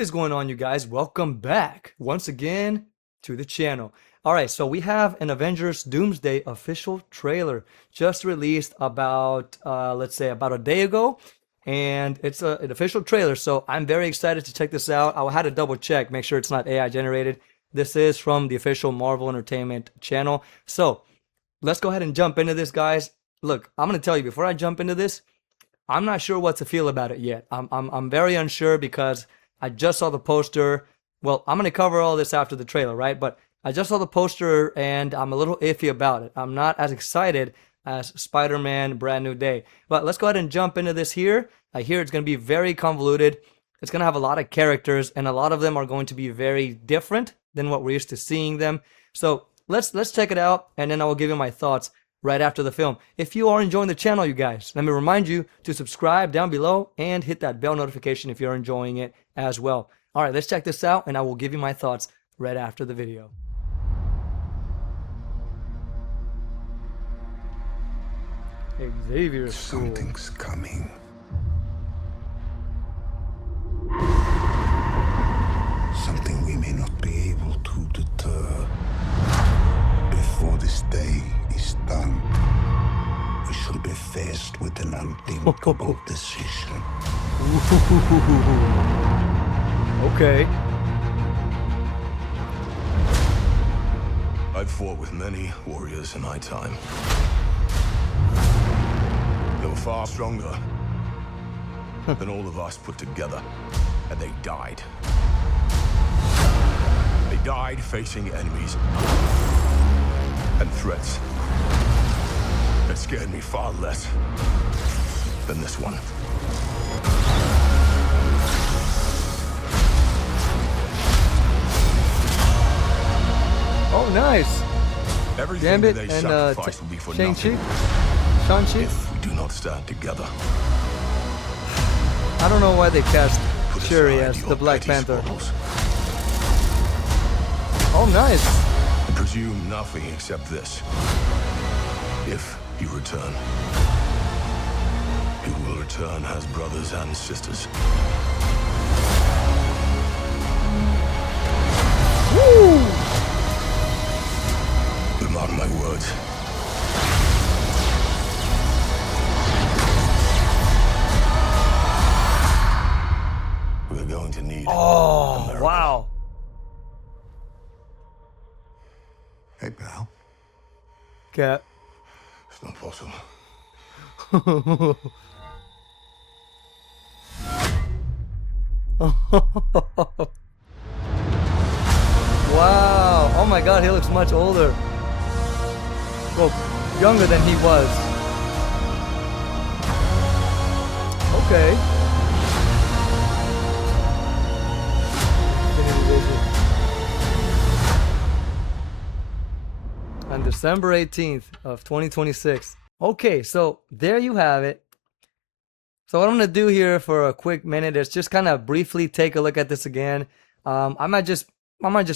What is going on, you guys? Welcome back once again to the channel. All right, so we have an Avengers Doomsday official trailer just released about, let's say, about a day ago, and it's an official trailer. So I'm very excited to check this out. I had to double check, make sure it's not AI generated. This is from the official Marvel Entertainment channel. So let's go ahead and jump into this, guys. Look, I'm gonna tell you before I jump into this, I'm not sure what to feel about it yet. I'm very unsure because I just saw the poster. Well, I'm gonna cover all this after the trailer, right? But I just saw the poster and I'm a little iffy about it. I'm not as excited as Spider-Man Brand New Day. But let's go ahead and jump into this here. I hear it's gonna be very convoluted. It's gonna have a lot of characters, and a lot of them are going to be very different than what we're used to seeing them. So let's check it out, and then I will give you my thoughts right after the film. If you are enjoying the channel, you guys, let me remind you to subscribe down below and hit that bell notification if you're enjoying it as well. All right, let's check this out, and I will give you my thoughts right after the video. Xavier's School. Something's coming. Something we may not be able to deter. Before this day is done, we shall be faced with an unthinkable decision. Okay. I've fought with many warriors in my time. They were far stronger than all of us put together, and they died. They died facing enemies and threats that scared me far less than this one. Oh, nice. Everything Gambit they and sacrificed will be for nothing Shang-Chi. if we do not stand together. I don't know why they cast Put Shuri aside as your the Black petty Panther. squabbles Oh, nice. and presume nothing except this. If you return, you will return as brothers and sisters. Woo! But mark my words. We're going to need Oh, America. wow. Hey, pal. Cap. It's not possible. Wow. Oh my god, he looks much older. Well, younger than he was. Okay. On December 18th of 2026. Okay, so there you have it. So what I'm gonna do here for a quick minute is just kind of briefly take a look at this again. I might just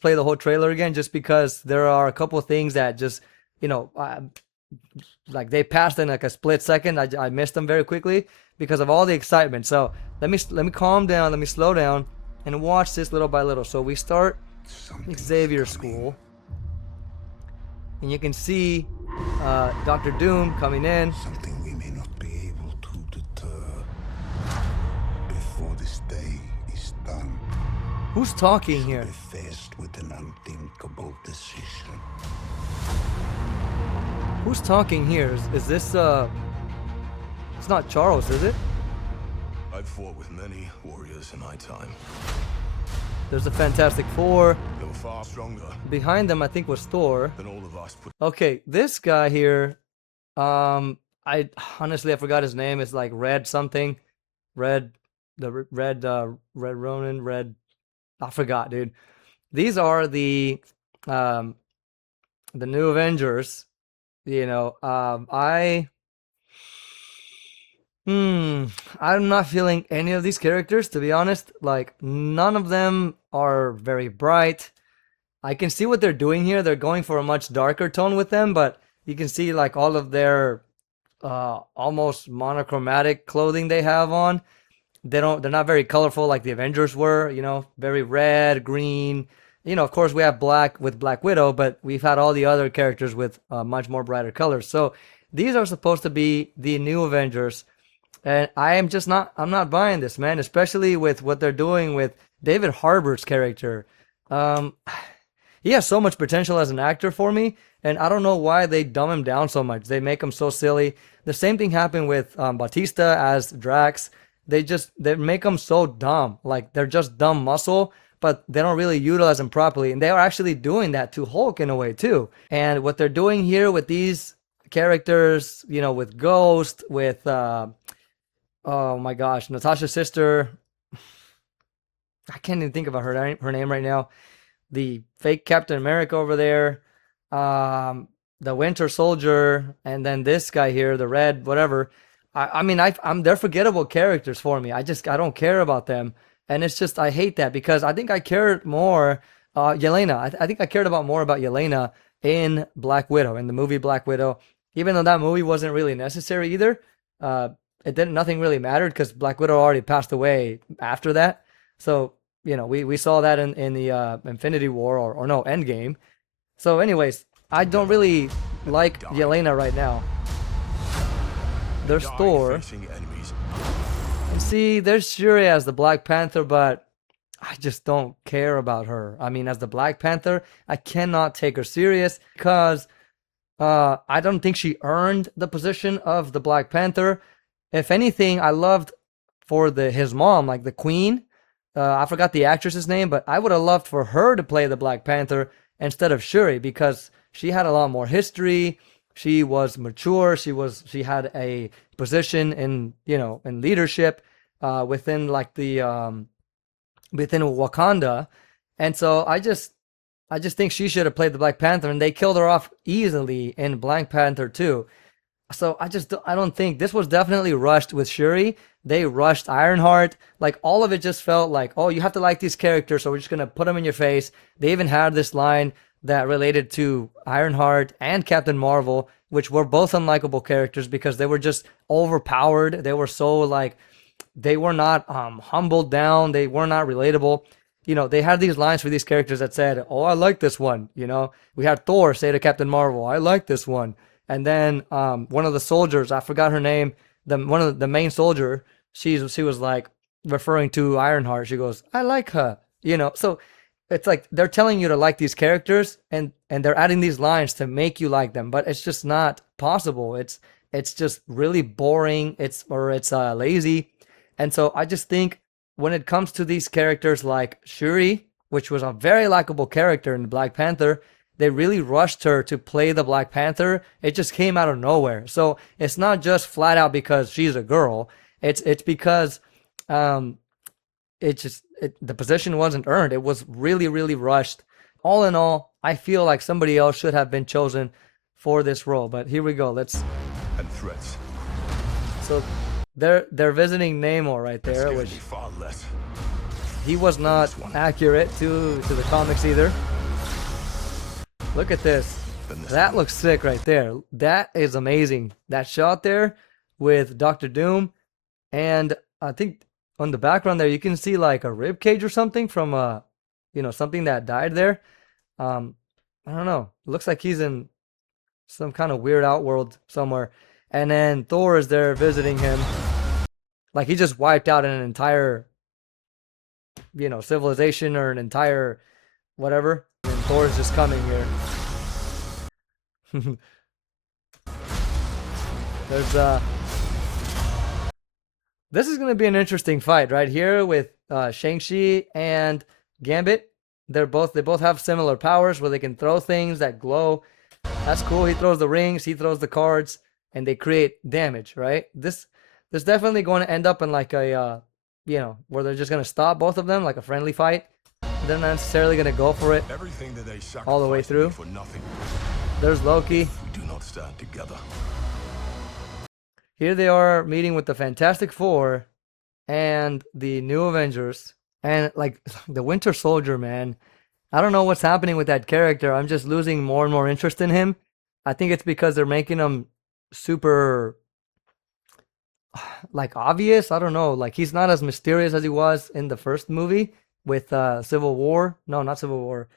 play the whole trailer again, just because there are a couple of things that just, like they passed in like a split second. I missed them very quickly because of all the excitement. So let me calm down, let me slow down and watch this little by little. So we start Something's Xavier's coming. School, and you can see Dr. Doom coming in. Something we may not be able to deter. Before this day is done, Who's talking we here? shall be faced with an unthinkable decision. Who's talking here? Is this it's not Charles, is it? I've fought with many warriors in my time. There's a Fantastic Four. They were far stronger Behind them I think was Thor. than all of us put. Okay, this guy here, I honestly I forgot his name. It's like Red something. Red Red Ronin, Red, I forgot, dude. These are the new Avengers. I'm not feeling any of these characters, to be honest. Like, none of them are very bright. I can see what they're doing here. They're going for a much darker tone with them, but you can see like all of their almost monochromatic clothing they have on. they're not very colorful like the Avengers were, very red, green. Of course we have black with Black Widow, but we've had all the other characters with much more brighter colors. So these are supposed to be the new Avengers, and I'm not buying this, man, especially with what they're doing with David Harbour's character. Um, he has so much potential as an actor for me, and I don't know why they dumb him down so much. They make him so silly. The same thing happened with Batista as Drax. They make him so dumb, like they're just dumb muscle, but they don't really utilize him properly. And they are actually doing that to Hulk in a way too. And what they're doing here with these characters, with Ghost, with oh my gosh, Natasha's sister. I can't even think about her name right now. The fake Captain America over there, the Winter Soldier, and then this guy here, the red whatever. I mean, they're forgettable characters for me. I don't care about them, and it's just I hate that because I think I cared more. Yelena, I think I cared about more about Yelena in Black Widow, in the movie Black Widow, even though that movie wasn't really necessary either. Uh, it didn't nothing really mattered because Black Widow already passed away after that. So we saw that in the Infinity War or no Endgame. So anyways, I don't really like Yelena right now. There's Thor. And see, there's Shuri as the Black Panther, but I just don't care about her. I mean, as the Black Panther, I cannot take her serious because I don't think she earned the position of the Black Panther. If anything, I loved for his mom, like the Queen. I forgot the actress's name, but I would have loved for her to play the Black Panther instead of Shuri because she had a lot more history. She was mature. She had a position in leadership within like the within Wakanda, and so I just think she should have played the Black Panther, and they killed her off easily in Black Panther 2. So I don't think this was definitely rushed with Shuri. They rushed Ironheart. Like all of it just felt like, oh, you have to like these characters, so we're just gonna put them in your face. They even had this line that related to Ironheart and Captain Marvel, which were both unlikable characters because they were just overpowered. They were so like they were not humbled down. They were not relatable. They had these lines for these characters that said, "Oh, I like this one." We had Thor say to Captain Marvel, "I like this one." And then one of the soldiers, I forgot her name, one of the main soldier, she was like referring to Ironheart. She goes, "I like her." So it's like they're telling you to like these characters, and they're adding these lines to make you like them, but it's just not possible. It's just really boring. It's lazy, and so I just think when it comes to these characters like Shuri, which was a very likable character in Black Panther, they really rushed her to play the Black Panther. It just came out of nowhere. So it's not just flat out because she's a girl. It's because the position wasn't earned. It was really, really rushed. All in all, I feel like somebody else should have been chosen for this role. But here we go. And threats. So they're visiting Namor right there, which far less. he was not accurate to the comics either. Look at this. That looks sick right there. That is amazing. That shot there with Doctor Doom, and I think on the background there you can see like a rib cage or something from something that died there. I don't know. It looks like he's in some kind of weird outworld somewhere. And then Thor is there visiting him. Like he just wiped out an entire civilization or an entire whatever. And Thor's just coming here. There's this is going to be an interesting fight right here with Shang-Chi and Gambit. They both have similar powers where they can throw things that glow. That's cool. He throws the rings, he throws the cards, and they create damage, right? This definitely going to end up in like a where they're just going to stop both of them like a friendly fight. They're not necessarily going to go for it all the way through. For nothing. There's Loki. We do not stand together. Here they are meeting with the Fantastic Four and the New Avengers. And like the Winter Soldier, man. I don't know what's happening with that character. I'm just losing more and more interest in him. I think it's because they're making him super like obvious. I don't know. Like he's not as mysterious as he was in the first movie with Civil War. No, not Civil War.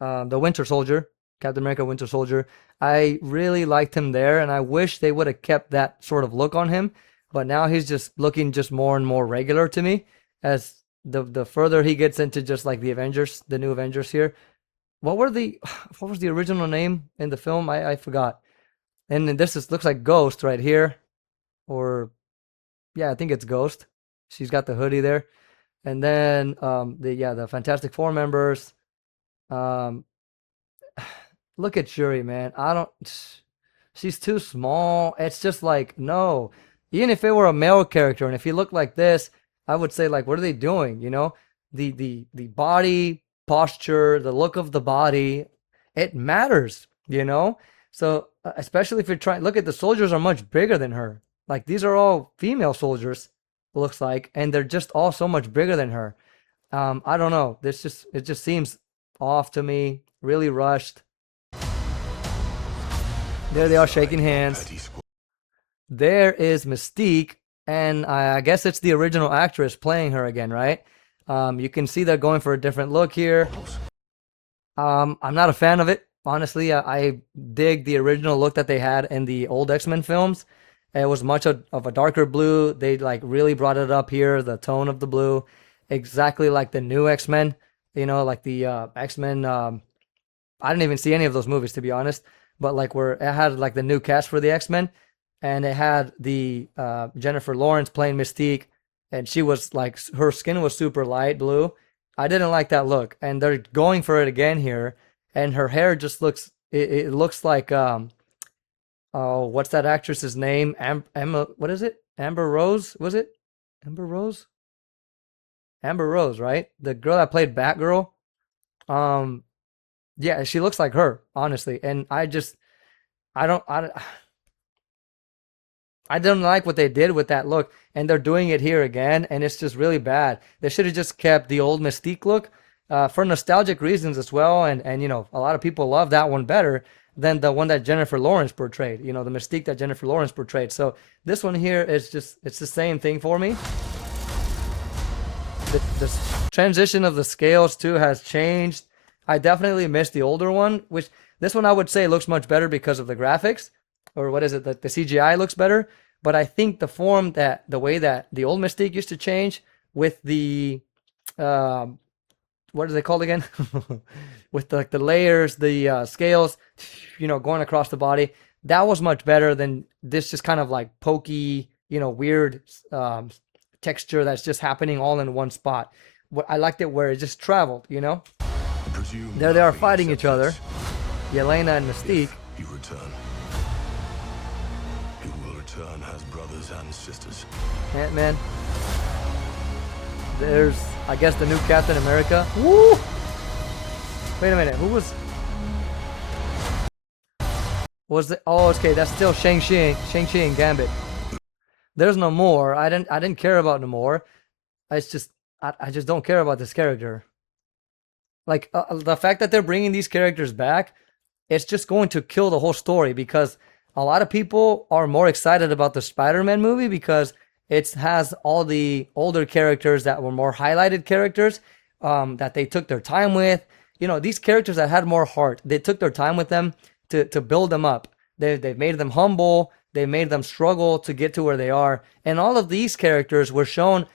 The Winter Soldier, Captain America Winter Soldier. I really liked him there, and I wish they would have kept that sort of look on him. But now he's just looking just more and more regular to me as the further he gets into just like the Avengers, the new Avengers here. What were the what was the original name in the film? I forgot. And then this is looks like Ghost right here, or yeah, I think it's Ghost. She's got the hoodie there, and then the Fantastic Four members. Um, Look at Shuri, man. I don't. She's too small. It's just like no. Even if it were a male character and if he looked like this, I would say like, what are they doing? You know, the body posture, the look of the body, it matters. You know, so especially if you're trying. Look at the soldiers are much bigger than her. Like these are all female soldiers, looks like, and they're just all so much bigger than her. I don't know. This just it just seems off to me. Really rushed. There they are shaking hands. There is Mystique, and I guess it's the original actress playing her again, right? You can see they're going for a different look here. I'm not a fan of it, honestly. I dig the original look that they had in the old X-Men films. It was much of a darker blue. They like really brought it up here, the tone of the blue, exactly like the new X-Men. You know, like the X-Men. I didn't even see any of those movies to be honest, but like where it had like the new cast for the X-Men, and it had the Jennifer Lawrence playing Mystique, and she was like her skin was super light blue. I didn't like that look, and they're going for it again here, and her hair just looks it looks like oh, what's that actress's name? Emma, what is it? Amber Rose, was it? Amber Rose? Amber Rose, right? The girl that played Batgirl. Um, yeah, she looks like her, honestly. And I don't, I don't like what they did with that look, and they're doing it here again, and it's just really bad. They should have just kept the old Mystique look, for nostalgic reasons as well, and you know, a lot of people love that one better than the one that Jennifer Lawrence portrayed. You know, the Mystique that Jennifer Lawrence portrayed. So this one here is just, it's the same thing for me. The transition of the scales too has changed. I definitely missed the older one, which this one I would say looks much better because of the graphics, or what is it? The CGI looks better. But I think the way that the old Mystique used to change with the, um, what are they called again? With the layers, the scales, you know, going across the body, that was much better than this just kind of like pokey, you know, weird texture that's just happening all in one spot. I liked it where it just traveled, you know? There they are fighting each other, Yelena and Mystique. You return. You will return as brothers and sisters. Ant-Man. There's, I guess, the new Captain America. Woo! Wait a minute, who was it? Oh, okay, that's still Shang-Chi and Gambit. There's Namor. I didn't care about Namor. I just don't care about this character. Like the fact that they're bringing these characters back, it's just going to kill the whole story because a lot of people are more excited about the Spider-Man movie because it has all the older characters that were more highlighted characters, that they took their time with. You know, these characters that had more heart, they took their time with them to build them up. They've made them humble. They made them struggle to get to where they are. And all of these characters were shown,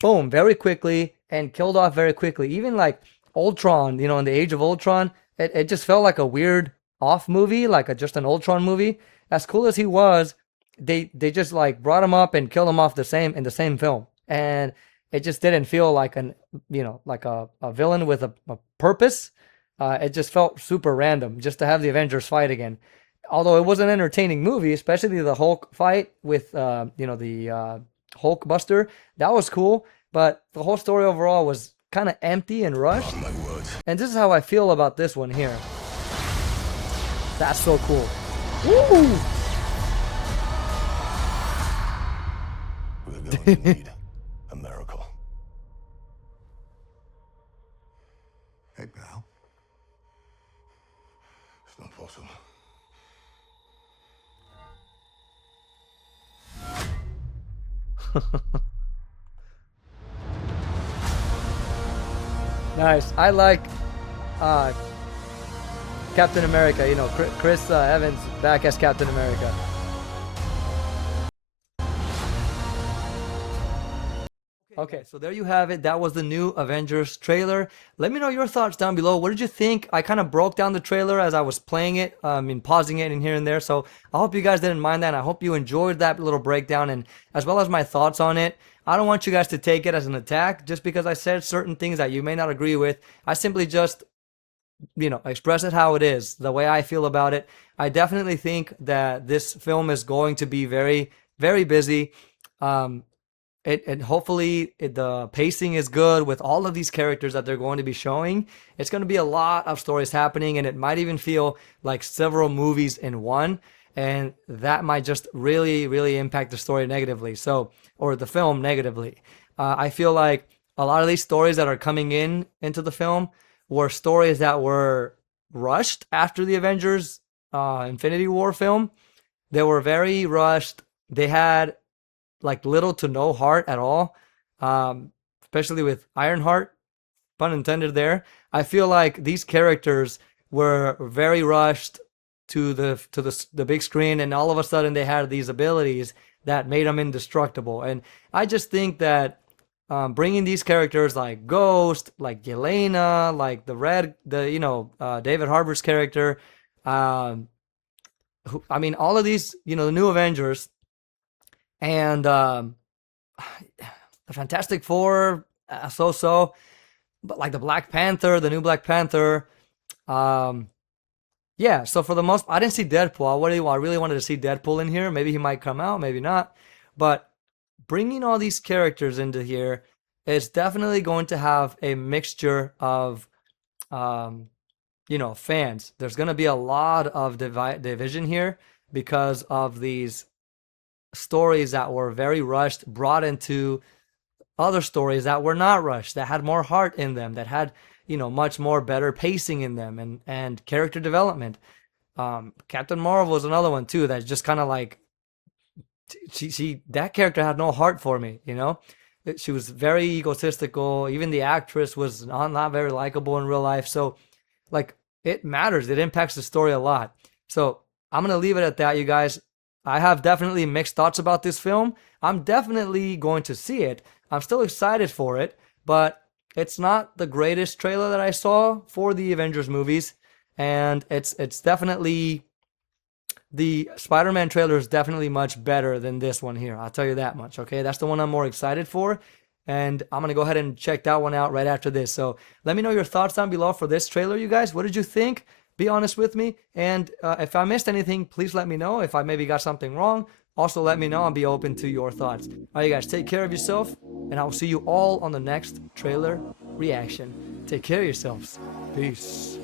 boom, very quickly and killed off very quickly. Even like Ultron, you know, in the Age of Ultron, it just felt like a weird off movie, like just an Ultron movie. As cool as he was, they just like brought him up and killed him off in the same film. And it just didn't feel like like a villain with a purpose. It just felt super random just to have the Avengers fight again. Although it was an entertaining movie, especially the Hulk fight with the Hulk Buster, that was cool. But the whole story overall was kind of empty and rushed. And this is how I feel about this one here. That's so cool. Woo! We're going to need a miracle. Hey, pal. It's not possible. Nice. I like uh, Captain America. You know, Chris Evans back as Captain America. Okay, so there you have it. That was the new Avengers trailer. Let me know your thoughts down below. What did you think? I kind of broke down the trailer as I was playing it, pausing it and here and there. So I hope you guys didn't mind that. And I hope you enjoyed that little breakdown and as well as my thoughts on it. I don't want you guys to take it as an attack just because I said certain things that you may not agree with. I simply just, express it how it is, the way I feel about it. I definitely think that this film is going to be very, very busy. Um, hopefully the pacing is good with all of these characters that they're going to be showing. It's going to be a lot of stories happening, and it might even feel like several movies in one, and that might just really, really impact the story negatively. So, or the film negatively. I feel like a lot of these stories that are coming into the film were stories that were rushed after the Avengers Infinity War film. They were very rushed. They had like little to no heart at all, especially with Ironheart, pun intended there. I feel like these characters were very rushed to the big screen, and all of a sudden they had these abilities that made them indestructible. And I just think that bringing these characters like Ghost, like Yelena, like David Harbour's character, all of these, the new Avengers and the Fantastic Four, so, but like the Black Panther, the new Black Panther, yeah. So for the most, I didn't see Deadpool. I really wanted to see Deadpool in here. Maybe he might come out, maybe not. But bringing all these characters into here is definitely going to have a mixture of, fans. There's going to be a lot of division here because of these stories that were very rushed, brought into other stories that were not rushed, that had more heart in them, that had, much more better pacing in them and character development. Captain Marvel was another one too that's just kind of like that character had no heart for me. She was very egotistical. Even the actress was not very likable in real life. So like it matters. It impacts the story a lot. So I'm gonna leave it at that, you guys. I have definitely mixed thoughts about this film. I'm definitely going to see it. I'm still excited for it, but it's not the greatest trailer that I saw for the Avengers movies, and it's definitely the Spider-Man trailer is definitely much better than this one here. I'll tell you that much, okay? That's the one I'm more excited for, and I'm going to go ahead and check that one out right after this. So let me know your thoughts down below for this trailer, you guys. What did you think? Be honest with me, and if I missed anything, please let me know. If I maybe got something wrong, also let me know. I'll be open to your thoughts. All right, you guys, take care of yourself, and I will see you all on the next trailer reaction. Take care of yourselves. Peace.